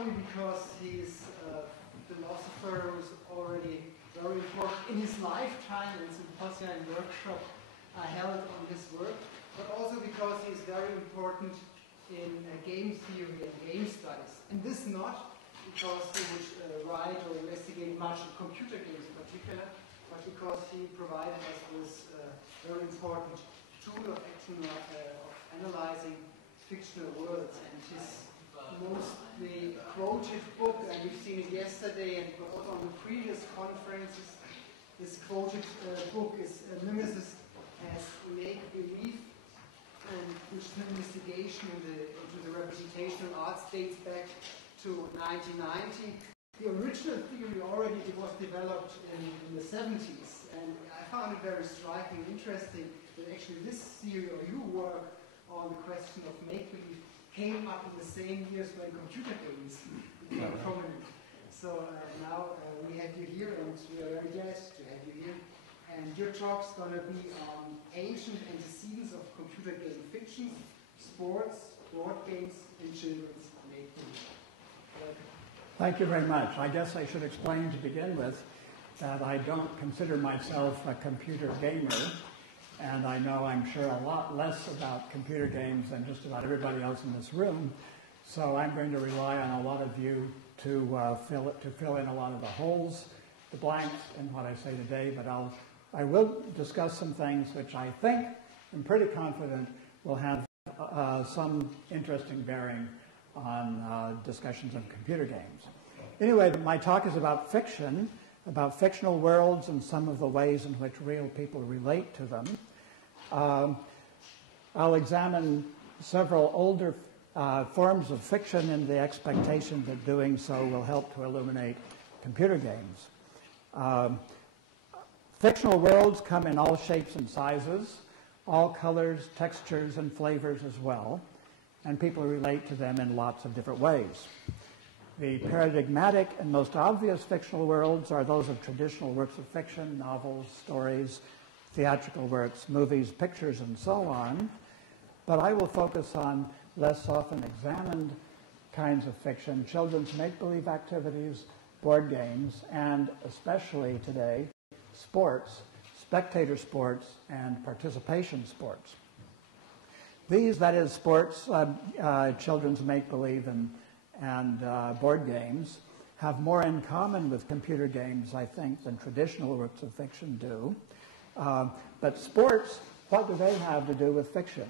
only because he's a philosopher who's already very important in his lifetime, and symposia and workshop are held on his work, but also because he's very important in game theory and game studies. And this not because he would write or investigate much in computer games in particular, but because he provided us with a very important tool of analyzing fictional worlds. And his mostly quoted book, and we've seen it yesterday and also on the previous conferences, this quoted book is Mimesis as Make-Believe, and which is an investigation into the representational arts dates back to 1990. The original theory already was developed in the 70s, and I found it very striking and interesting that actually this theory, or your work on the question of make-believe, came up in the same years when computer games became prominent. So now we have you here, and we are very glad to have you here. And your talk's going to be on ancient antecedents of computer game fiction, sports, board games, and children's make-believe. Thank you very much. I guess I should explain to begin with that I don't consider myself a computer gamer, and I know I'm sure a lot less about computer games than just about everybody else in this room. So I'm going to rely on a lot of you to fill in a lot of the holes, the blanks in what I say today. But I will discuss some things which I think, I'm pretty confident, will have some interesting bearing on discussions of computer games. Anyway, my talk is about fiction, about fictional worlds and some of the ways in which real people relate to them. I'll examine several older forms of fiction in the expectation that doing so will help to illuminate computer games. Fictional worlds come in all shapes and sizes, all colors, textures, and flavors as well, and people relate to them in lots of different ways. The paradigmatic and most obvious fictional worlds are those of traditional works of fiction, novels, stories, theatrical works, movies, pictures, and so on. But I will focus on less often examined kinds of fiction, children's make-believe activities, board games, and especially today, sports, spectator sports, and participation sports. These, that is, sports, children's make-believe, and board games, have more in common with computer games, I think, than traditional works of fiction do. But sports, what do they have to do with fiction?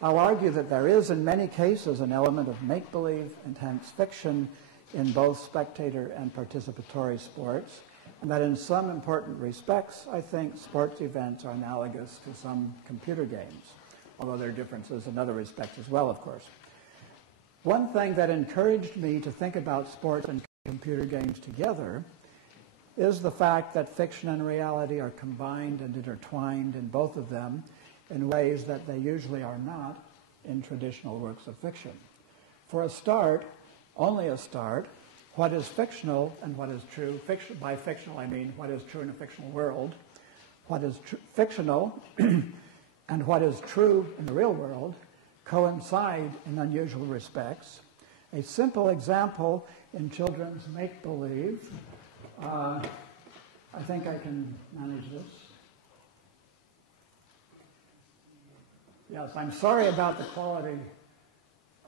I'll argue that there is, in many cases, an element of make-believe and hence fiction in both spectator and participatory sports, and that in some important respects, I think sports events are analogous to some computer games, although there are differences in other respects as well, of course. One thing that encouraged me to think about sports and computer games together is the fact that fiction and reality are combined and intertwined in both of them in ways that they usually are not in traditional works of fiction. For a start, only a start, what is fictional and what is true, by fictional I mean what is true in a fictional world, what is fictional and what is true in the real world coincide in unusual respects. A simple example in children's make-believe, I think I can manage this. Yes, I'm sorry about the quality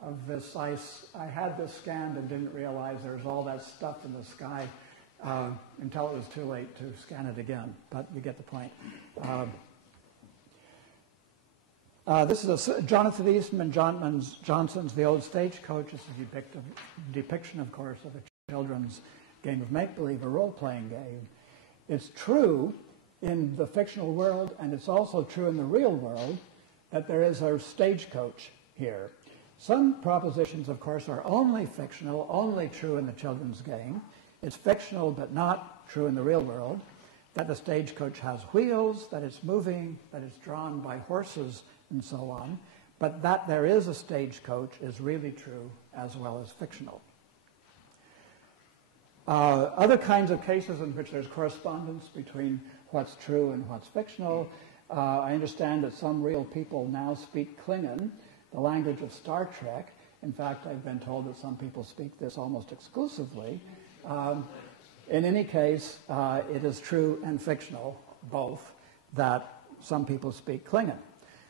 of this. I had this scanned and didn't realize there was all that stuff in the sky until it was too late to scan it again, but you get the point. This is Jonathan Eastman Johnson's The Old Stagecoach. This is a depiction, of course, of a children's game of make-believe, a role-playing game. It's true in the fictional world, and it's also true in the real world, that there is a stagecoach here. Some propositions, of course, are only fictional, only true in the children's game. It's fictional, but not true in the real world, that the stagecoach has wheels, that it's moving, that it's drawn by horses, and so on. But that there is a stagecoach is really true as well as fictional. Other kinds of cases in which there's correspondence between what's true and what's fictional. I understand that some real people now speak Klingon, the language of Star Trek, In fact, I've been told that some people speak this almost exclusively. In any case, it is true and fictional, both, that some people speak Klingon.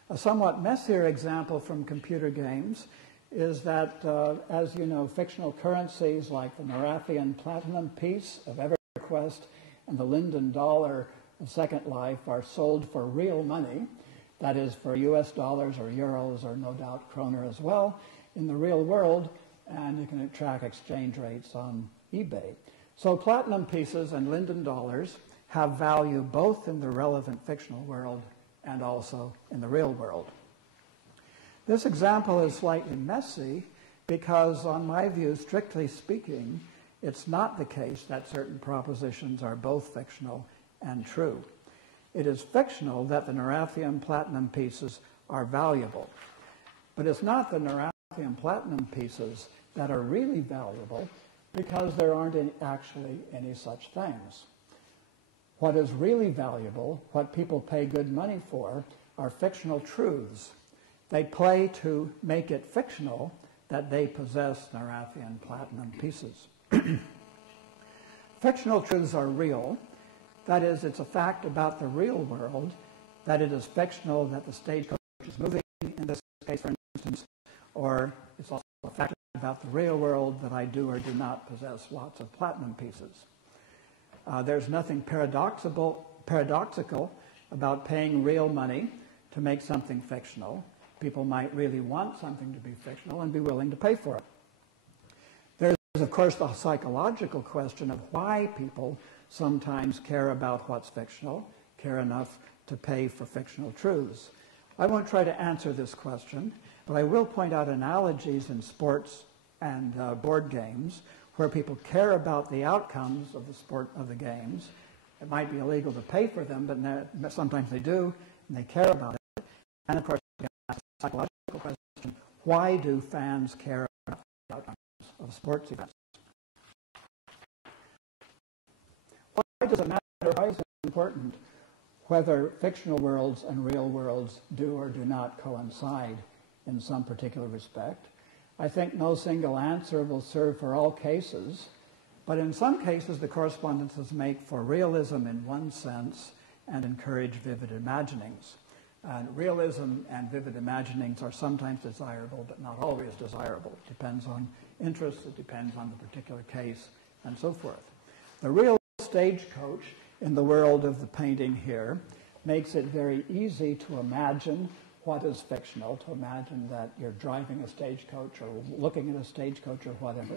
A somewhat messier example from computer games is that, as you know, fictional currencies like the Narathian platinum piece of EverQuest and the Linden dollar of Second Life are sold for real money, that is for US dollars or euros or no doubt kroner as well, in the real world, and you can track exchange rates on eBay. So platinum pieces and Linden dollars have value both in the relevant fictional world and also in the real world. This example is slightly messy because, on my view, strictly speaking, it's not the case that certain propositions are both fictional and true. It is fictional that the Narathian platinum pieces are valuable, but it's not the Narathian platinum pieces that are really valuable because there aren't actually any such things. What is really valuable, what people pay good money for, are fictional truths. They play to make it fictional that they possess Narathian platinum pieces. Fictional truths are real. That is, it's a fact about the real world that it is fictional that the stagecoach is moving, in this case, for instance, or it's also a fact about the real world that I do or do not possess lots of platinum pieces. There's nothing paradoxical about paying real money to make something fictional. People might really want something to be fictional and be willing to pay for it. There's, of course, the psychological question of why people sometimes care about what's fictional, care enough to pay for fictional truths. I won't try to answer this question, but I will point out analogies in sports and board games where people care about the outcomes of the sport of the games. It might be illegal to pay for them, but sometimes they do, and they care about it. And of course, the psychological question, why do fans care about the outcomes of sports events? Why does it matter? Why is it important whether fictional worlds and real worlds do or do not coincide in some particular respect? I think no single answer will serve for all cases, but in some cases the correspondences make for realism in one sense and encourage vivid imaginings. And realism and vivid imaginings are sometimes desirable, but not always desirable. It depends on interests, it depends on the particular case, and so forth. The real stagecoach in the world of the painting here makes it very easy to imagine what is fictional, to imagine that you're driving a stagecoach or looking at a stagecoach or whatever,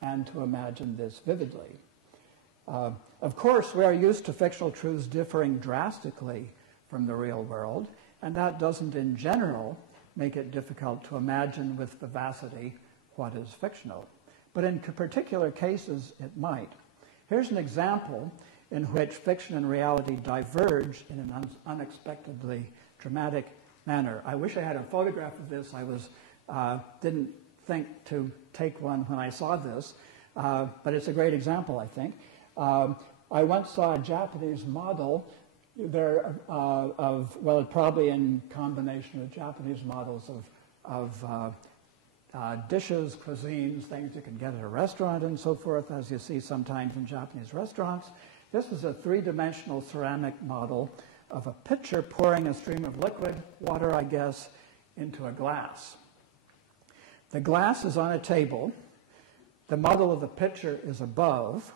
and to imagine this vividly. Of course, we are used to fictional truths differing drastically from the real world, and that doesn't in general make it difficult to imagine with vivacity what is fictional. But in particular cases, it might. Here's an example in which fiction and reality diverge in an unexpectedly dramatic manner. I wish I had a photograph of this. I didn't think to take one when I saw this, but it's a great example, I think. I once saw a Japanese model there probably in combination with Japanese models of dishes, cuisines, things you can get at a restaurant and so forth, as you see sometimes in Japanese restaurants. This is a three-dimensional ceramic model of a pitcher pouring a stream of liquid, water, I guess, into a glass. The glass is on a table. The model of the pitcher is above,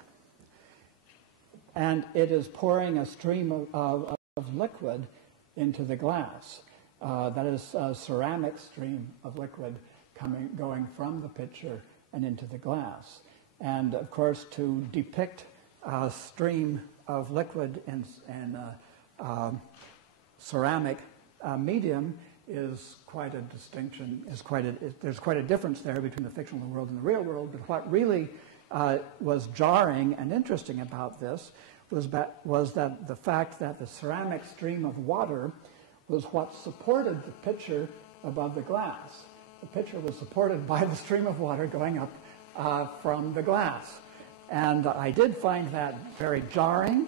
and it is pouring a stream of liquid into the glass. That is a ceramic stream of liquid going from the pitcher and into the glass. And of course, to depict a stream of liquid in ceramic medium is quite a distinction, there's quite a difference there between the fictional world and the real world. But what really was jarring and interesting about this was that the fact that the ceramic stream of water was what supported the pitcher above the glass. The pitcher was supported by the stream of water going up from the glass. And I did find that very jarring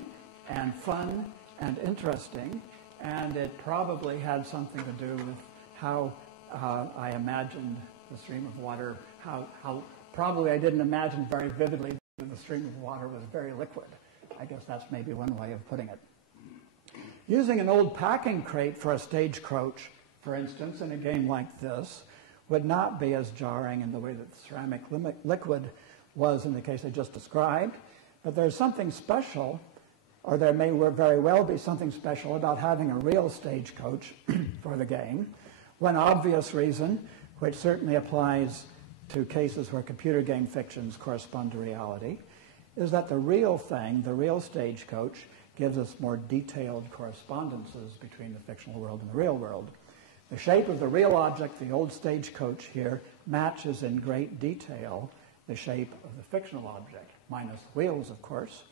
and fun and interesting, and it probably had something to do with how I imagined the stream of water, how probably I didn't imagine very vividly that the stream of water was very liquid. I guess that's maybe one way of putting it. Using an old packing crate for a stagecoach, for instance, in a game like this, would not be as jarring in the way that the ceramic liquid was in the case I just described, but there's something special, or there may very well be something special about having a real stagecoach for the game. One obvious reason, which certainly applies to cases where computer game fictions correspond to reality, is that the real thing, the real stagecoach, gives us more detailed correspondences between the fictional world and the real world. The shape of the real object, the old stagecoach here, matches in great detail the shape of the fictional object, minus wheels, of course.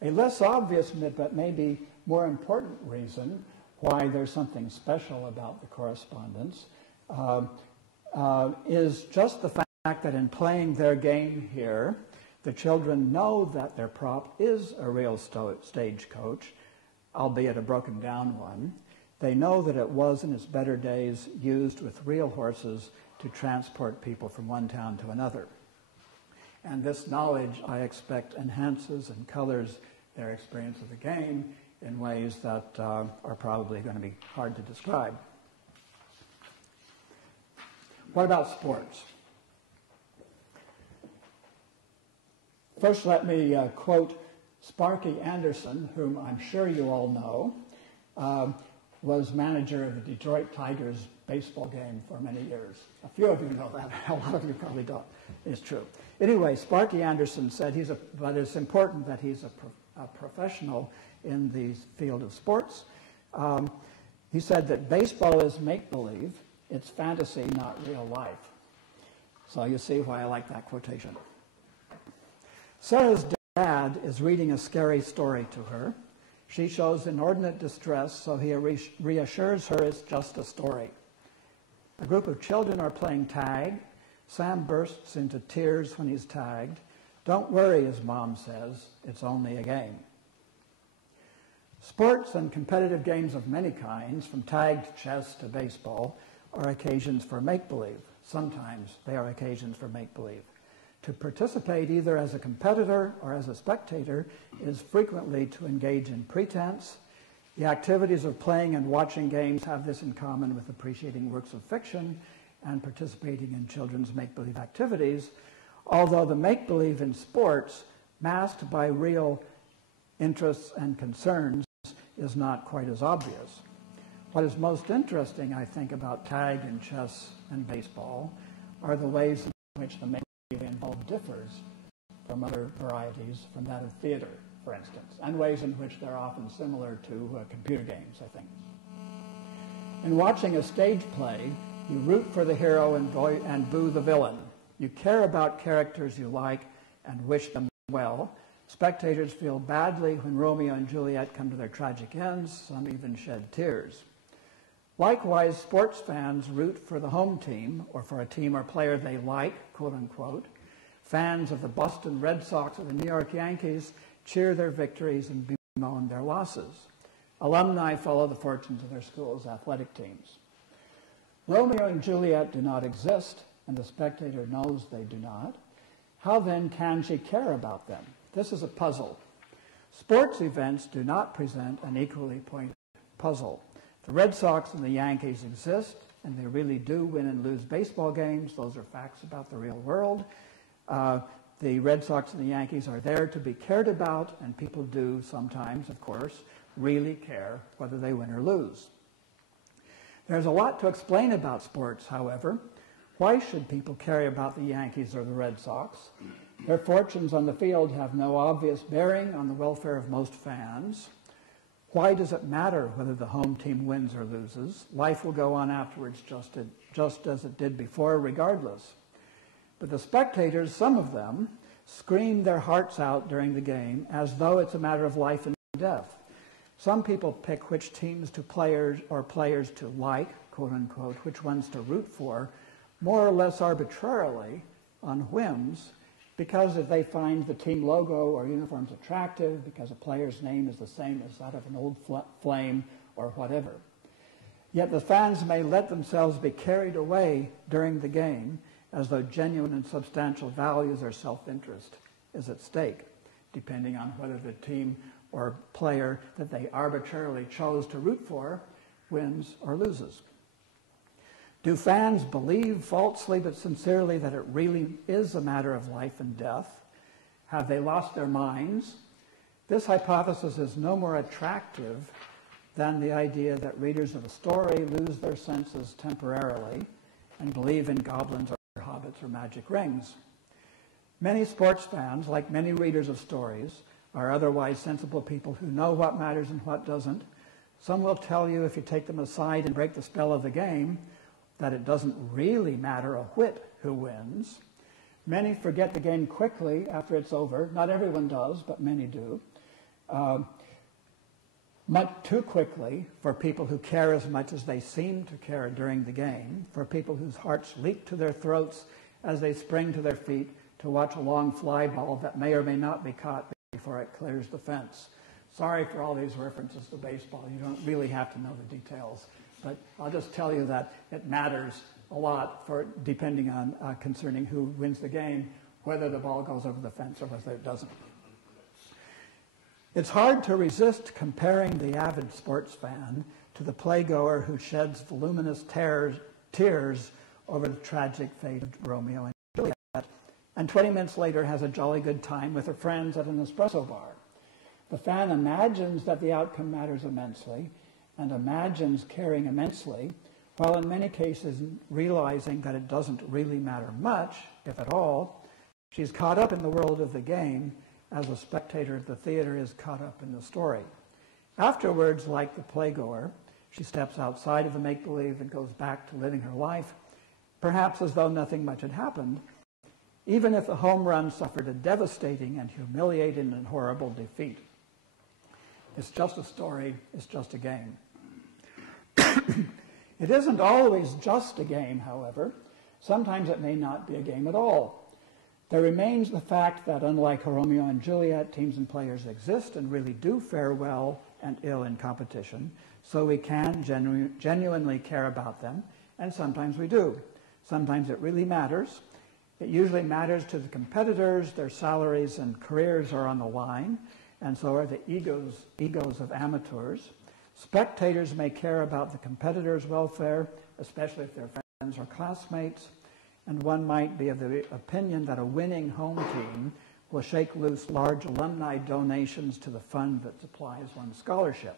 A less obvious but maybe more important reason why there's something special about the correspondence is just the fact that in playing their game here, the children know that their prop is a real stagecoach, albeit a broken down one. They know that it was in its better days used with real horses to transport people from one town to another. And this knowledge, I expect, enhances and colors their experience of the game in ways that are probably going to be hard to describe. What about sports? First, let me quote Sparky Anderson, whom I'm sure you all know, was manager of the Detroit Tigers baseball game for many years. A few of you know that. A lot of you probably don't. It's true. Anyway, Sparky Anderson said but it's important that he's a professional in the field of sports. He said that baseball is make-believe. It's fantasy, not real life. So you see why I like that quotation. Sarah's dad is reading a scary story to her. She shows inordinate distress, so he reassures her it's just a story. A group of children are playing tag. Sam bursts into tears when he's tagged. Don't worry, his mom says, it's only a game. Sports and competitive games of many kinds, from tag to chess to baseball, are occasions for make-believe. Sometimes they are occasions for make-believe. To participate either as a competitor or as a spectator is frequently to engage in pretense. The activities of playing and watching games have this in common with appreciating works of fiction and participating in children's make-believe activities, although the make-believe in sports, masked by real interests and concerns, is not quite as obvious. What is most interesting, I think, about tag and chess and baseball are the ways in which the make-believe involved differs from other varieties, from that of theater, for instance, and ways in which they're often similar to computer games, I think. In watching a stage play, you root for the hero and boo the villain. You care about characters you like and wish them well. Spectators feel badly when Romeo and Juliet come to their tragic ends. Some even shed tears. Likewise, sports fans root for the home team or for a team or player they like, quote unquote. Fans of the Boston Red Sox or the New York Yankees cheer their victories and bemoan their losses. Alumni follow the fortunes of their school's athletic teams. Romeo and Juliet do not exist, and the spectator knows they do not. How then can she care about them? This is a puzzle. Sports events do not present an equally pointed puzzle. The Red Sox and the Yankees exist, and they really do win and lose baseball games. Those are facts about the real world. The Red Sox and the Yankees are there to be cared about, and people do sometimes, of course, really care whether they win or lose. There's a lot to explain about sports, however. Why should people care about the Yankees or the Red Sox? Their fortunes on the field have no obvious bearing on the welfare of most fans. Why does it matter whether the home team wins or loses? Life will go on afterwards just as it did before, regardless. But the spectators, some of them, scream their hearts out during the game as though it's a matter of life and death. Some people pick which teams to players to like, quote unquote, which ones to root for, more or less arbitrarily on whims, because if they find the team logo or uniforms attractive, because a player's name is the same as that of an old flame or whatever. Yet the fans may let themselves be carried away during the game as though genuine and substantial values or self-interest is at stake, depending on whether the team or player that they arbitrarily chose to root for wins or loses. Do fans believe falsely but sincerely that it really is a matter of life and death? Have they lost their minds? This hypothesis is no more attractive than the idea that readers of a story lose their senses temporarily and believe in goblins or hobbits or magic rings. Many sports fans, like many readers of stories, are otherwise sensible people who know what matters and what doesn't. Some will tell you, if you take them aside and break the spell of the game, that it doesn't really matter a whit who wins. Many forget the game quickly after it's over. Not everyone does, but many do. Much too quickly for people who care as much as they seem to care during the game, for people whose hearts leap to their throats as they spring to their feet to watch a long fly ball that may or may not be caught before it clears the fence. Sorry for all these references to baseball. You don't really have to know the details. But I'll just tell you that it matters a lot for depending on concerning who wins the game, whether the ball goes over the fence or whether it doesn't. It's hard to resist comparing the avid sports fan to the playgoer who sheds voluminous tears over the tragic fate of Romeo and Juliet, and 20 minutes later has a jolly good time with her friends at an espresso bar. The fan imagines that the outcome matters immensely and imagines caring immensely, while in many cases realizing that it doesn't really matter much, if at all. She's caught up in the world of the game as a spectator at the theater is caught up in the story. Afterwards, like the playgoer, she steps outside of the make-believe and goes back to living her life, perhaps as though nothing much had happened, even if the home run suffered a devastating and humiliating and horrible defeat. It's just a story, it's just a game. It isn't always just a game, however. Sometimes it may not be a game at all. There remains the fact that unlike Romeo and Juliet, teams and players exist and really do fare well and ill in competition, so we can genuinely care about them, and sometimes we do. Sometimes it really matters. It usually matters to the competitors. Their salaries and careers are on the line, and so are the egos of amateurs. Spectators may care about the competitors' welfare, especially if they're friends or classmates, and one might be of the opinion that a winning home team will shake loose large alumni donations to the fund that supplies one's scholarship.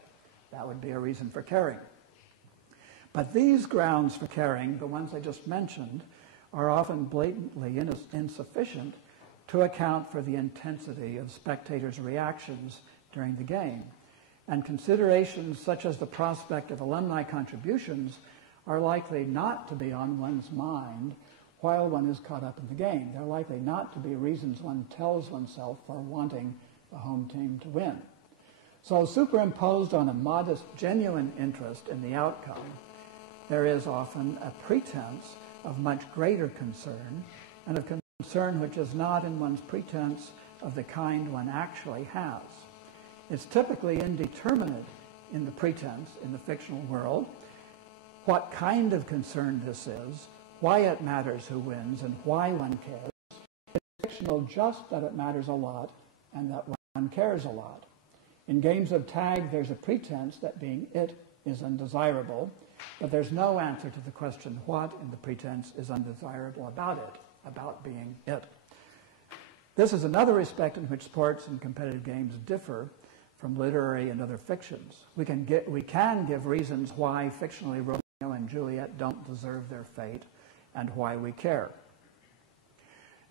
That would be a reason for caring. But these grounds for caring, the ones I just mentioned, are often blatantly insufficient to account for the intensity of spectators' reactions during the game. And considerations such as the prospect of alumni contributions are likely not to be on one's mind while one is caught up in the game. They're likely not to be reasons one tells oneself for wanting the home team to win. So superimposed on a modest, genuine interest in the outcome, there is often a pretense of much greater concern, and of concern which is not in one's pretense of the kind one actually has. It's typically indeterminate in the pretense, in the fictional world, what kind of concern this is, why it matters who wins, and why one cares. It's fictional just that it matters a lot and that one cares a lot. In games of tag, there's a pretense that being it is undesirable, but there's no answer to the question what in the pretense is undesirable about it, about being it. This is another respect in which sports and competitive games differ from literary and other fictions. We can give reasons why fictionally Romeo and Juliet don't deserve their fate and why we care.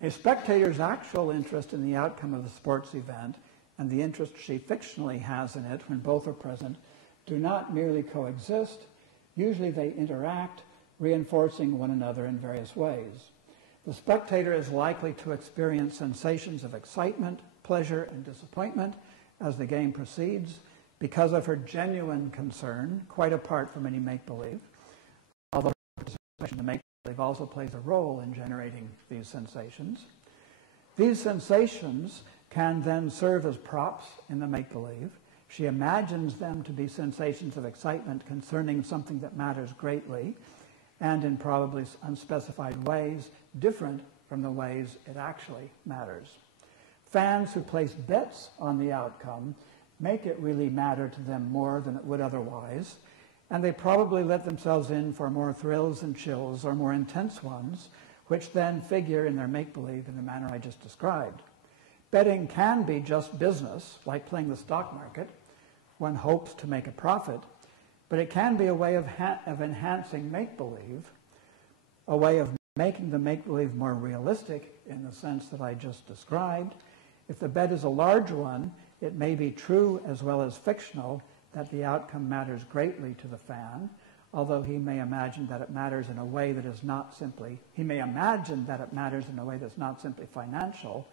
A spectator's actual interest in the outcome of the sports event and the interest she fictionally has in it when both are present do not merely coexist. Usually they interact, reinforcing one another in various ways. The spectator is likely to experience sensations of excitement, pleasure, and disappointment as the game proceeds because of her genuine concern, quite apart from any make-believe, although participation in make-believe also plays a role in generating these sensations. These sensations can then serve as props in the make-believe, She imagines them to be sensations of excitement concerning something that matters greatly, and in probably unspecified ways, different from the ways it actually matters. Fans who place bets on the outcome make it really matter to them more than it would otherwise, and they probably let themselves in for more thrills and chills or more intense ones, which then figure in their make-believe in the manner I just described. Betting can be just business, like playing the stock market. One hopes to make a profit, but it can be a way of enhancing make-believe, a way of making the make-believe more realistic in the sense that I just described. If the bet is a large one, it may be true as well as fictional that the outcome matters greatly to the fan, although he may imagine that it matters in a way that is not simply, financial,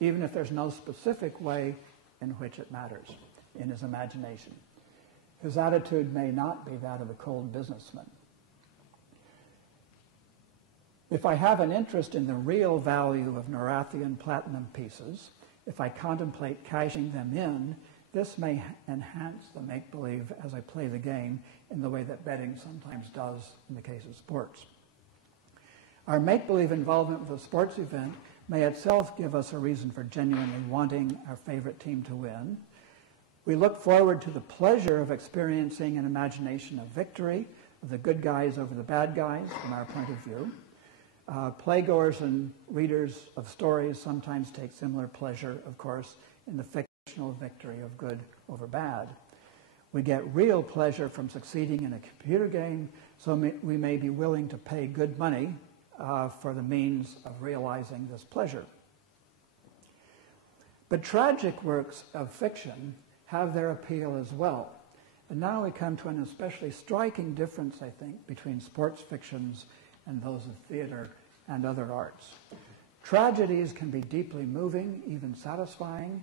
even if there's no specific way in which it matters in his imagination. His attitude may not be that of a cold businessman. If I have an interest in the real value of Norathian platinum pieces, if I contemplate cashing them in, this may enhance the make-believe as I play the game in the way that betting sometimes does in the case of sports. Our make-believe involvement with a sports event may itself give us a reason for genuinely wanting our favorite team to win. We look forward to the pleasure of experiencing an imagination of victory, of the good guys over the bad guys from our point of view. Playgoers and readers of stories sometimes take similar pleasure, of course, in the fictional victory of good over bad. We get real pleasure from succeeding in a computer game, so we may be willing to pay good money for the means of realizing this pleasure. But tragic works of fiction have their appeal as well. And now we come to an especially striking difference, I think, between sports fictions and those of theater and other arts. Tragedies can be deeply moving, even satisfying,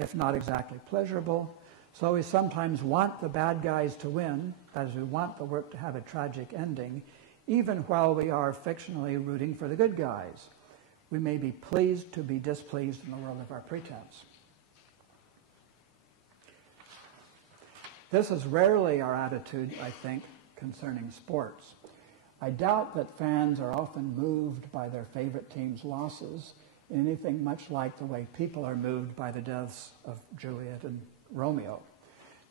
if not exactly pleasurable. So we sometimes want the bad guys to win, as we want the work to have a tragic ending, even while we are fictionally rooting for the good guys. We may be pleased to be displeased in the world of our pretense. This is rarely our attitude, I think, concerning sports. I doubt that fans are often moved by their favorite team's losses in anything much like the way people are moved by the deaths of Juliet and Romeo.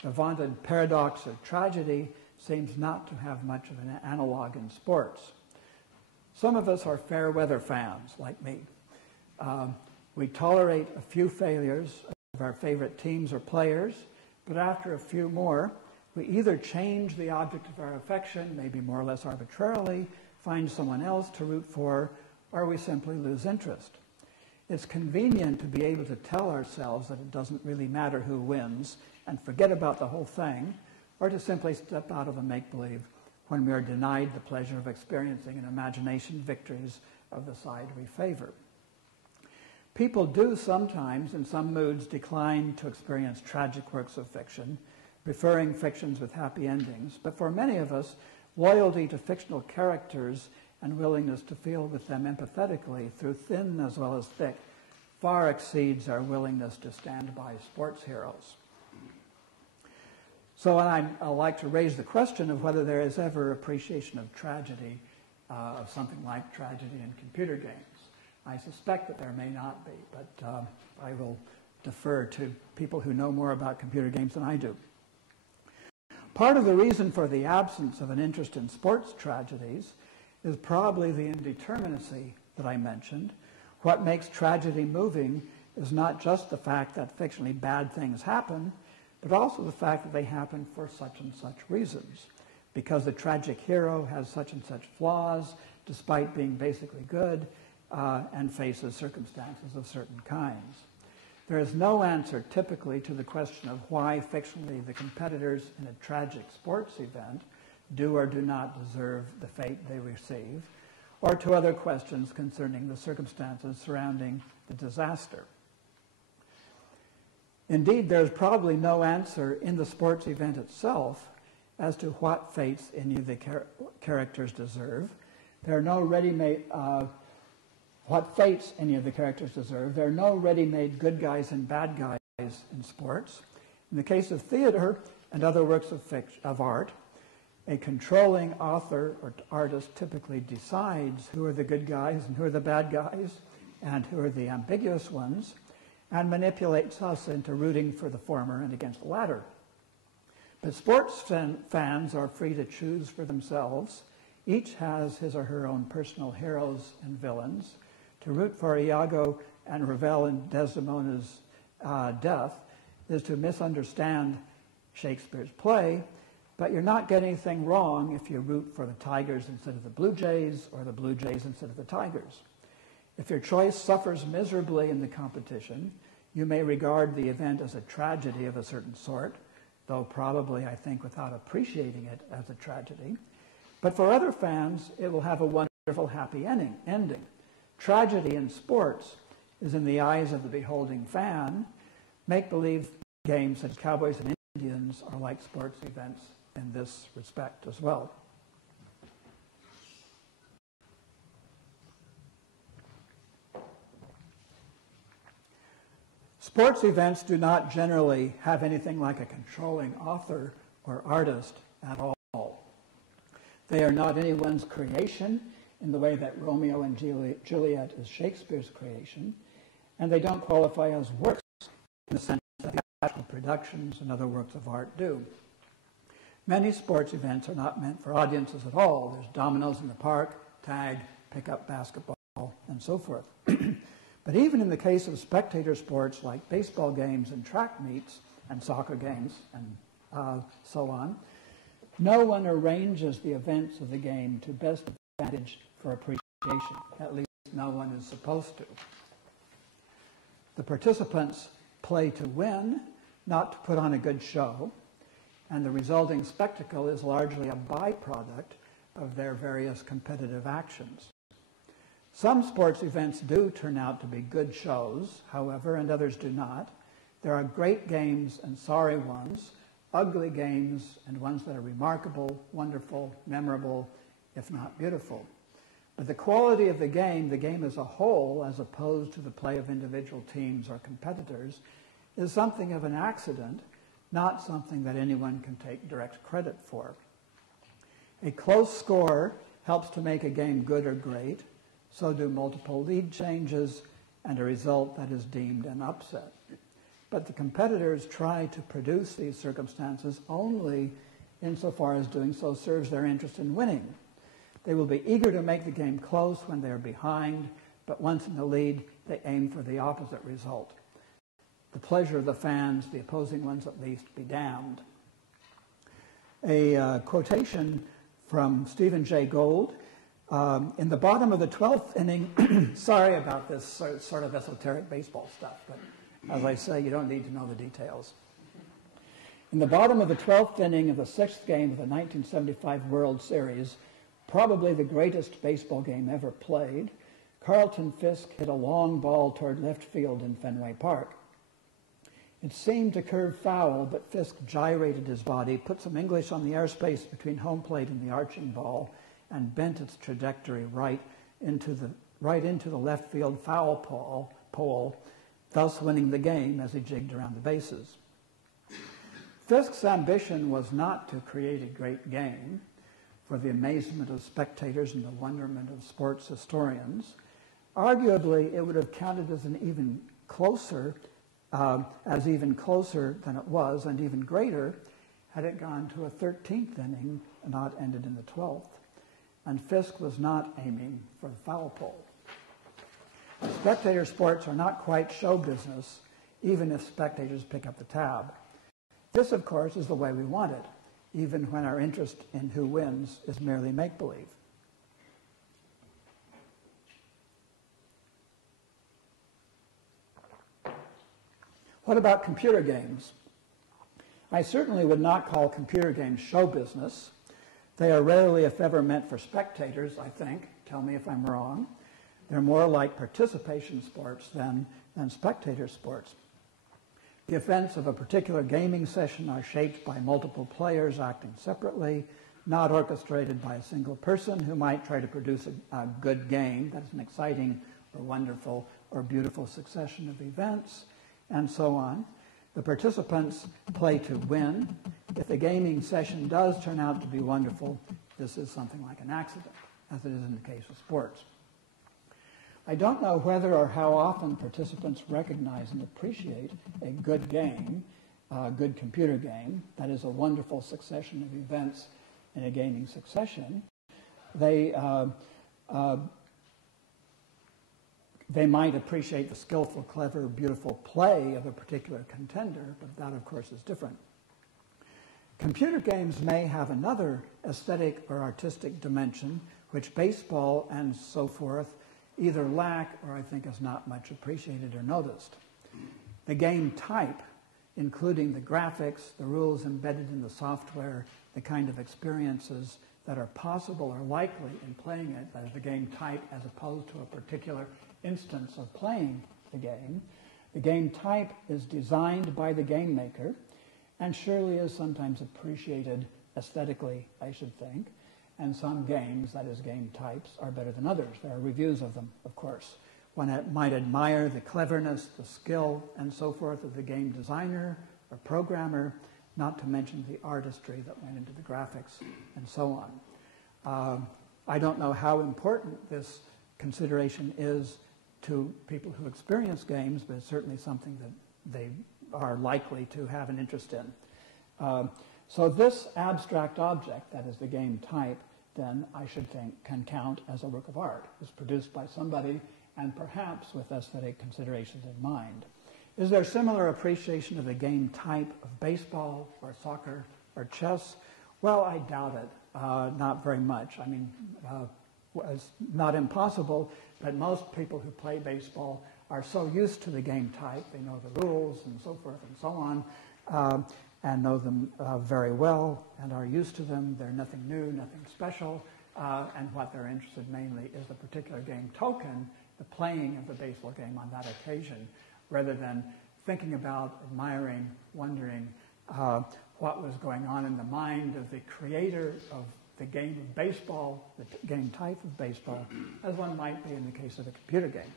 The vaunted paradox of tragedy seems not to have much of an analog in sports. Some of us are fair weather fans, like me. We tolerate a few failures of our favorite teams or players, but after a few more, we either change the object of our affection, maybe more or less arbitrarily, find someone else to root for, or we simply lose interest. It's convenient to be able to tell ourselves that it doesn't really matter who wins and forget about the whole thing, or to simply step out of the make-believe when we are denied the pleasure of experiencing in imagination victories of the side we favor. People do sometimes, in some moods, decline to experience tragic works of fiction, preferring fictions with happy endings. But for many of us, loyalty to fictional characters and willingness to feel with them empathetically through thin as well as thick far exceeds our willingness to stand by sports heroes. So I like to raise the question of whether there is ever appreciation of tragedy, of something like tragedy in computer games. I suspect that there may not be, but I will defer to people who know more about computer games than I do. Part of the reason for the absence of an interest in sports tragedies is probably the indeterminacy that I mentioned. What makes tragedy moving is not just the fact that fictionally bad things happen, but also the fact that they happen for such and such reasons, because the tragic hero has such and such flaws, despite being basically good, and faces circumstances of certain kinds. There is no answer typically to the question of why fictionally the competitors in a tragic sports event do or do not deserve the fate they receive, or to other questions concerning the circumstances surrounding the disaster. Indeed, there's probably no answer in the sports event itself as to what fates any of the characters deserve. There are no ready-made what fates any of the characters deserve. There are no ready-made good guys and bad guys in sports. In the case of theater and other works of art, a controlling author or artist typically decides who are the good guys and who are the bad guys and who are the ambiguous ones, and manipulates us into rooting for the former and against the latter. But sports fans are free to choose for themselves. Each has his or her own personal heroes and villains. To root for Iago and Ravel and Desdemona's death is to misunderstand Shakespeare's play, but you're not getting anything wrong if you root for the Tigers instead of the Blue Jays or the Blue Jays instead of the Tigers. If your choice suffers miserably in the competition, you may regard the event as a tragedy of a certain sort, though probably, I think, without appreciating it as a tragedy. But for other fans, it will have a wonderful happy ending. Tragedy in sports is in the eyes of the beholding fan. Make-believe games such as Cowboys and Indians are like sports events in this respect as well. Sports events do not generally have anything like a controlling author or artist at all. They are not anyone's creation in the way that Romeo and Juliet is Shakespeare's creation, and they don't qualify as works in the sense that theatrical productions and other works of art do. Many sports events are not meant for audiences at all. There's dominoes in the park, tag, pickup basketball, and so forth. But even in the case of spectator sports like baseball games and track meets and soccer games and so on, no one arranges the events of the game to best advantage for appreciation. At least no one is supposed to. The participants play to win, not to put on a good show, and the resulting spectacle is largely a byproduct of their various competitive actions. Some sports events do turn out to be good shows, however, and others do not. There are great games and sorry ones, ugly games and ones that are remarkable, wonderful, memorable, if not beautiful. But the quality of the game as a whole, as opposed to the play of individual teams or competitors, is something of an accident, not something that anyone can take direct credit for. A close score helps to make a game good or great. So do multiple lead changes and a result that is deemed an upset. But the competitors try to produce these circumstances only insofar as doing so serves their interest in winning. They will be eager to make the game close when they are behind, but once in the lead, they aim for the opposite result. The pleasure of the fans, the opposing ones at least, be damned. A quotation from Stephen Jay Gould. In the bottom of the 12th inning, sorry about this sort of esoteric baseball stuff, but as I say, you don't need to know the details. In the bottom of the 12th inning of the 6th game of the 1975 World Series, probably the greatest baseball game ever played, Carlton Fisk hit a long ball toward left field in Fenway Park. It seemed to curve foul, but Fisk gyrated his body, put some English on the airspace between home plate and the arching ball, and bent its trajectory right into the left field foul pole, thus winning the game as he jigged around the bases. Fisk's ambition was not to create a great game for the amazement of spectators and the wonderment of sports historians. Arguably, it would have counted as even closer than it was, and even greater, had it gone to a 13th inning and not ended in the 12th. And Fisk was not aiming for the foul pole. Spectator sports are not quite show business, even if spectators pick up the tab. This, of course, is the way we want it, even when our interest in who wins is merely make-believe. What about computer games? I certainly would not call computer games show business. They are rarely, if ever, meant for spectators, I think. Tell me if I'm wrong. They're more like participation sports than spectator sports. The events of a particular gaming session are shaped by multiple players acting separately, not orchestrated by a single person who might try to produce a good game. That's an exciting or wonderful or beautiful succession of events, and so on. The participants play to win. If the gaming session does turn out to be wonderful, this is something like an accident, as it is in the case of sports. I don't know whether or how often participants recognize and appreciate a good game, a good computer game, that is a wonderful succession of events in a gaming succession. They might appreciate the skillful, clever, beautiful play of a particular contender, but that, of course, is different. Computer games may have another aesthetic or artistic dimension, which baseball and so forth either lack or I think is not much appreciated or noticed. The game type, including the graphics, the rules embedded in the software, the kind of experiences that are possible or likely in playing it, that is the game type as opposed to a particular instance of playing the game. The game type is designed by the game maker and surely is sometimes appreciated aesthetically, I should think. And some games, that is game types, are better than others. There are reviews of them, of course. One might admire the cleverness, the skill, and so forth of the game designer or programmer, not to mention the artistry that went into the graphics and so on. I don't know how important this consideration is to people who experience games, but it's certainly something that they are likely to have an interest in. So this abstract object, that is the game type, then I should think can count as a work of art. It's produced by somebody and perhaps with aesthetic considerations in mind. Is there similar appreciation of the game type of baseball or soccer or chess? Well, I doubt it. Not very much. I mean, it's not impossible, but most people who play baseball are so used to the game type, they know the rules and so forth and so on, and know them very well and are used to them. They're nothing new, nothing special, and what they're interested mainly is the particular game token, the playing of the baseball game on that occasion, rather than thinking about, admiring, wondering what was going on in the mind of the creator of the game of baseball, the game type of baseball, as one might be in the case of a computer game.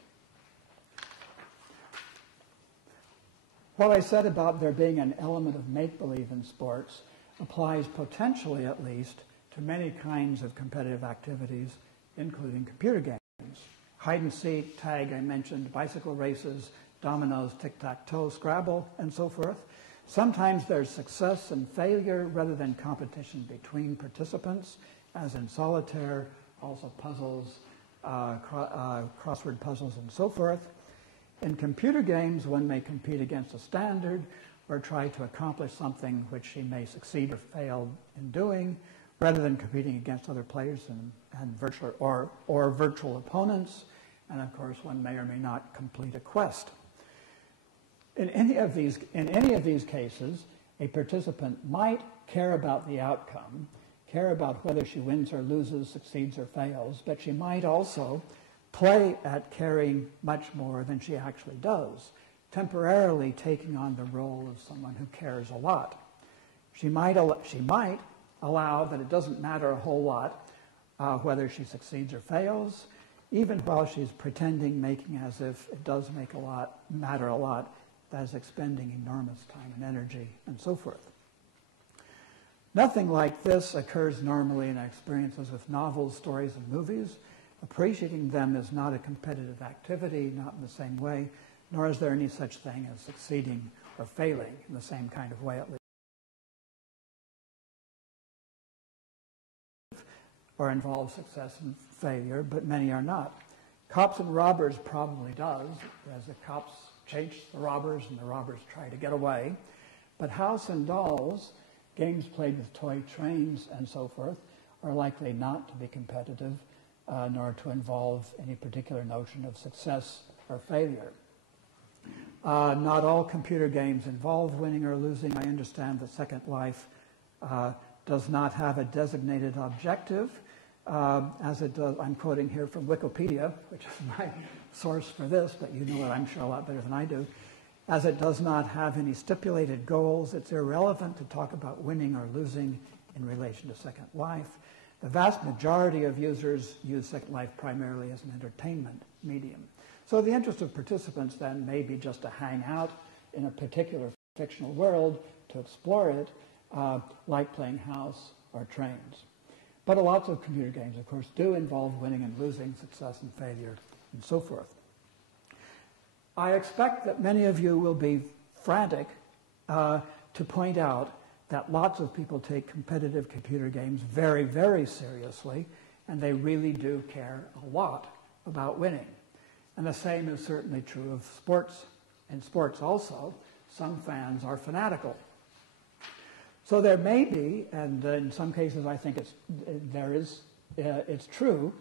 What I said about there being an element of make-believe in sports applies potentially, at least, to many kinds of competitive activities, including computer games. Hide and seek, tag, I mentioned, bicycle races, dominoes, tic-tac-toe, Scrabble, and so forth. Sometimes there's success and failure rather than competition between participants, as in solitaire, also puzzles, crossword puzzles, and so forth. In computer games, one may compete against a standard or try to accomplish something which she may succeed or fail in doing, rather than competing against other players and virtual opponents. And of course, one may or may not complete a quest. In any of these cases, a participant might care about the outcome, care about whether she wins or loses, succeeds or fails, but she might also play at caring much more than she actually does, temporarily taking on the role of someone who cares a lot. She might allow that it doesn't matter a whole lot whether she succeeds or fails, even while she's pretending, making as if it does matter a lot, that is expending enormous time and energy, and so forth. Nothing like this occurs normally in experiences with novels, stories, and movies. Appreciating them is not a competitive activity, not in the same way, nor is there any such thing as succeeding or failing in the same kind of way, at least, or involve success and failure, but many are not. Cops and Robbers probably does, as the cops chase the robbers and the robbers try to get away. But House and Dolls, games played with toy trains and so forth, are likely not to be competitive, nor to involve any particular notion of success or failure. Not all computer games involve winning or losing. I understand that Second Life does not have a designated objective, as it does. I'm quoting here from Wikipedia, which is my source for this, but you know it, I'm sure, a lot better than I do. As it does not have any stipulated goals, it's irrelevant to talk about winning or losing in relation to Second Life. The vast majority of users use Second Life primarily as an entertainment medium. So the interest of participants then may be just to hang out in a particular fictional world, to explore it, like playing house or trains. But lots of computer games, of course, do involve winning and losing, success and failure, and so forth. I expect that many of you will be frantic to point out that lots of people take competitive computer games very, very seriously, and they really do care a lot about winning. And the same is certainly true of sports. In sports also, some fans are fanatical. So there may be, and in some cases I think it's true,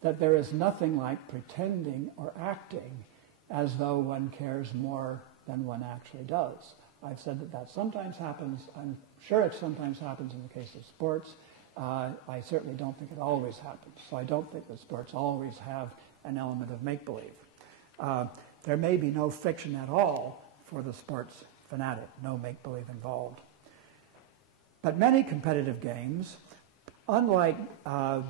that there is nothing like pretending or acting as though one cares more than one actually does. I've said that sometimes happens. I'm sure it sometimes happens in the case of sports. I certainly don't think it always happens. So I don't think that sports always have an element of make-believe. There may be no fiction at all for the sports fanatic, no make-believe involved. But many competitive games, unlike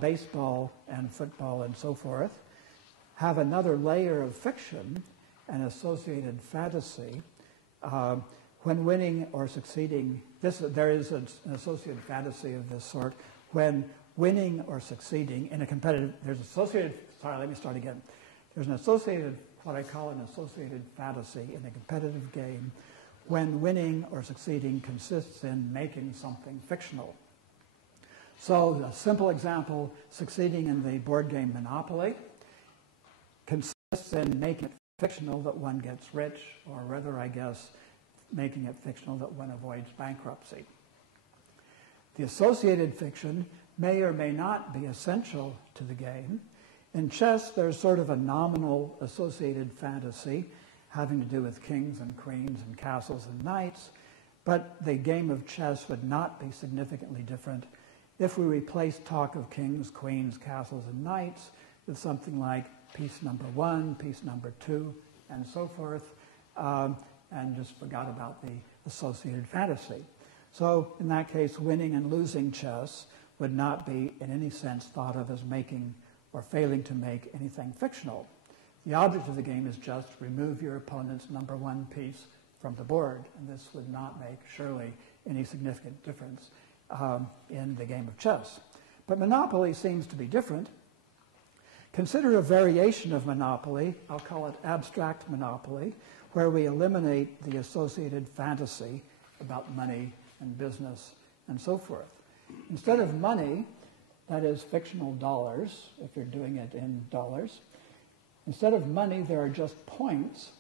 baseball and football and so forth, have another layer of fiction and associated fantasy. When winning or succeeding, there is an associated fantasy of this sort. When winning or succeeding in a competitive, there's an associated, what I call an associated fantasy in a competitive game when winning or succeeding consists in making something fictional. So a simple example, succeeding in the board game Monopoly consists in making it fictional that one gets rich, or rather, I guess, making it fictional that one avoids bankruptcy. The associated fiction may or may not be essential to the game. In chess, there's sort of a nominal associated fantasy having to do with kings and queens and castles and knights, but the game of chess would not be significantly different if we replaced talk of kings, queens, castles, and knights with something like piece number 1, piece number 2, and so forth, and just forgot about the associated fantasy. So in that case, winning and losing chess would not be in any sense thought of as making or failing to make anything fictional. The object of the game is just remove your opponent's number 1 piece from the board, and this would not make, surely, any significant difference in the game of chess. But Monopoly seems to be different. Consider a variation of Monopoly, I'll call it abstract Monopoly, where we eliminate the associated fantasy about money and business and so forth. Instead of money, that is fictional dollars, if you're doing it in dollars, instead of money, there are just points,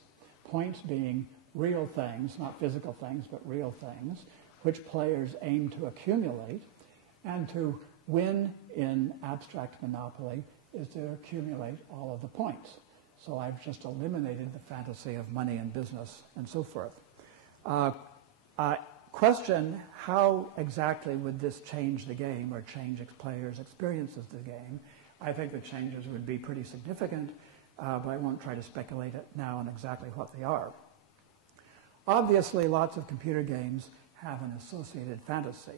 points being real things, not physical things, but real things, which players aim to accumulate. And to win in abstract Monopoly is to accumulate all of the points. So I've just eliminated the fantasy of money and business and so forth. Question, how exactly would this change the game or change players' experiences of the game? I think the changes would be pretty significant, but I won't try to speculate now on exactly what they are. Obviously, lots of computer games have an associated fantasy.